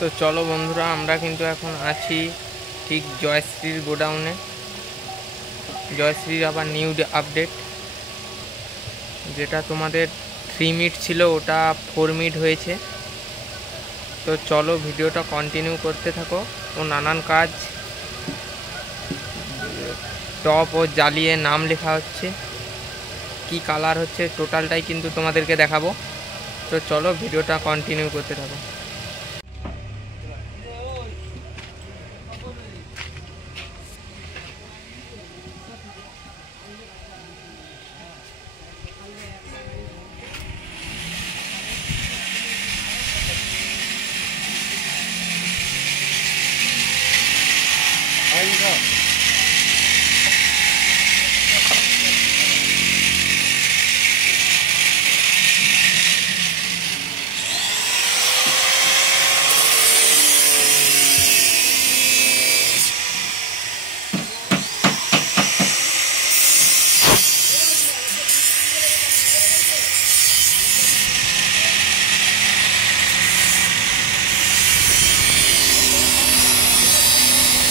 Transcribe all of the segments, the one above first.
তো চলো বন্ধুরা, আমরা কিন্তু এখন আছি ঠিক জয়শ্রীর গোডাউনে। জয়শ্রীর আবার নিউ আপডেট, যেটা তোমাদের 3 মিট ছিল ওটা 4 মিট হয়েছে। তো চলো ভিডিওটা কন্টিনিউ করতে থাকো। ও নানান কাজ, টপ ও জ্বালিয়ে নাম লেখা হচ্ছে, কি কালার হচ্ছে টোটালটাই কিন্তু তোমাদেরকে দেখাবো। তো চলো ভিডিওটা কন্টিনিউ করতে থাকো।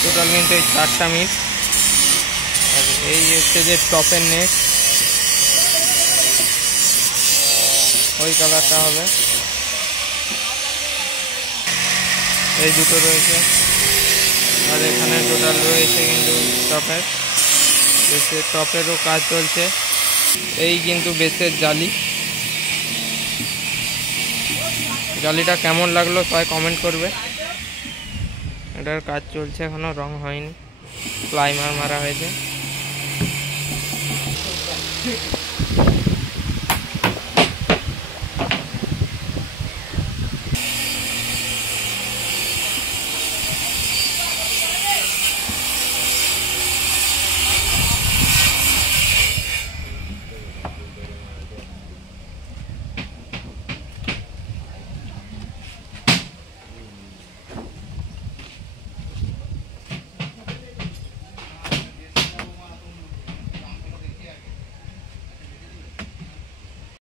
টোটাল কিন্তু এই 4টা মিট, আর এই হচ্ছে যে টপের নেট, ওই কালারটা হবে। এই দুটো রয়েছে, আর এখানে টোটাল রয়েছে কিন্তু টপের, বেসের টপেরও কাজ চলছে। এই কিন্তু বেসের জালিটা কেমন লাগলো সবাই কমেন্ট করবে। এটার কাজ চলছে, এখনো রং হয়নি, প্লাইমার মারা হয়েছে।